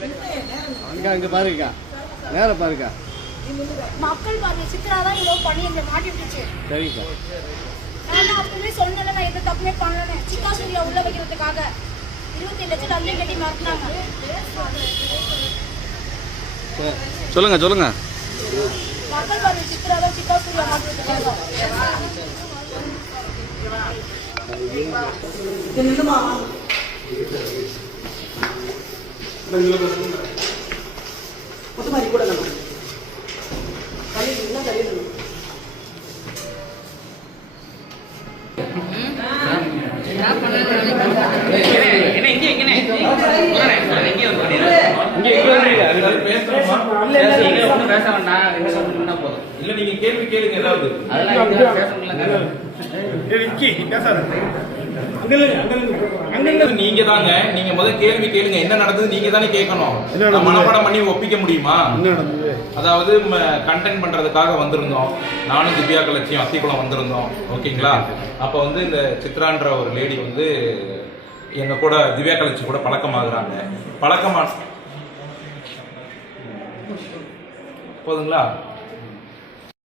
அங்க பாருங்க, நேர பாருங்க. மக்கள் பார்வை சித்ரா தான் இவ்வளவு பண்ணி எங்களை மாட்டி விட்டுச்சு. சரிப்பா. நான் அப்பவே சொன்னேன், நான் எந்த தப்புமே பண்ணல. சிக்கா சூர்யா உள்ள வைக்கிறதுக்காக 27 லட்சம் தள்ளி கட்டி மாட்டினாங்க. சொல்லுங்க சொல்லுங்க. மக்கள் பார்வை சித்ரா தான் சிக்கா சூர்யா மாட்டி விட்டுருக்காங்க. நீங்க கேள்வி கேளுங்க. ஏதாவது நீங்க தாங்க, நீங்க முதல் கேள்வி கேளுங்க. என்ன நடந்தது நீங்க தானே கேட்கணும். மனப்பாடம் பண்ணி ஒப்பிக்க முடியுமா? அதாவது கண்டென்ட் பண்றதுக்காக வந்திருந்தோம். நானும் திவ்யா கலட்சியம் அத்திக்குளம் வந்திருந்தோம். ஓகேங்களா? அப்ப வந்து இந்த சித்ரான்ற ஒரு லேடி வந்து எங்க கூட திவ்யா கலட்சி கூட பழக்கமாகறாங்க. போதுங்களா?